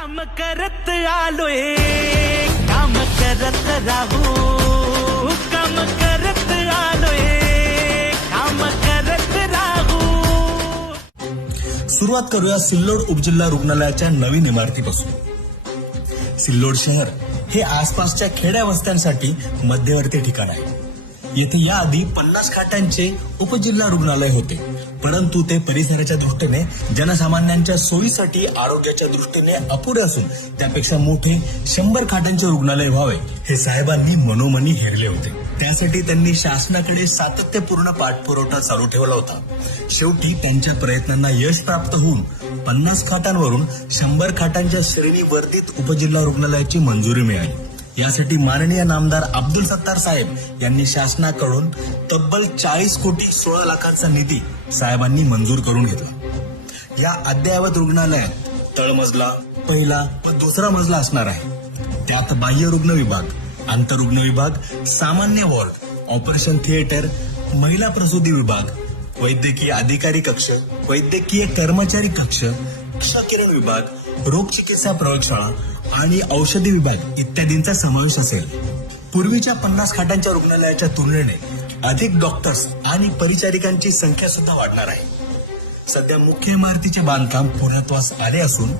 काम करत आलोय, काम करत राहू, काम करत आलोय, काम करत राहू. सुरुवात करूया सिल्लोड उपजिल्हा रुग्णालयाच्या नवीन इमारतीपासून. सिल्लोड शहर हे आसपासच्या खेड्या वस्त्यांसाठी मध्यवर्ती ठिकाण आहे. येथे याआधी 50 खाटांचे उपजिल्हा रुग्णालय होते, परंतु ते परिसराच्या दृष्टीने जनसामान्यांच्या सोयीसाठी आरोग्याच्या दृष्टीने अपुरे असून त्यापेक्षा मोठे 100 खाटांचे रुग्णालय व्हावे हे साहेबांनी मनोमनी हेरले होते. त्यासाठी त्यांनी शासनाकडे सातत्यपूर्ण पाठपुरवठा चालू ठेवला होता. शेवटी त्यांच्या प्रयत्नांना यश प्राप्त होऊन 50 खाटांवरून 100 खाटांच्या श्रेणीवर्धित उपजिल्हा रुग्णालयाची मंजुरी मिळाली. यासाठी माननीय नामदार अब्दुल सत्तार साहेब यांनी शासनाकडून तब्बल 40 कोटी 16 लाखांचा निधी साहेबांनी मंजूर करून घेतला. या अद्ययावत रुग्णालयात तळमजला, पहिला व दुसरा मजला असणार आहे. त्यात बाह्य रुग्ण विभाग, आंतररुग्ण विभाग, सामान्य वॉर्ड, ऑपरेशन थिएटर, महिला प्रसूती विभाग, वैद्यकीय अधिकारी कक्ष, वैद्यकीय कर्मचारी कक्ष, क्षकिरण विभाग, रोग चिकित्सा प्रयोगशाळा आणि औषधी विभाग इत्यादींचा समावेश असेल. पूर्वीच्या 50 खाटांच्या रुग्णालयाच्या तुलनेने अधिक डॉक्टर्स आणि परिचारिकांची संख्या सुद्धा वाढणार आहे. सध्या मुख्य इमारतीचे बांधकाम पूर्णत्वास आले असून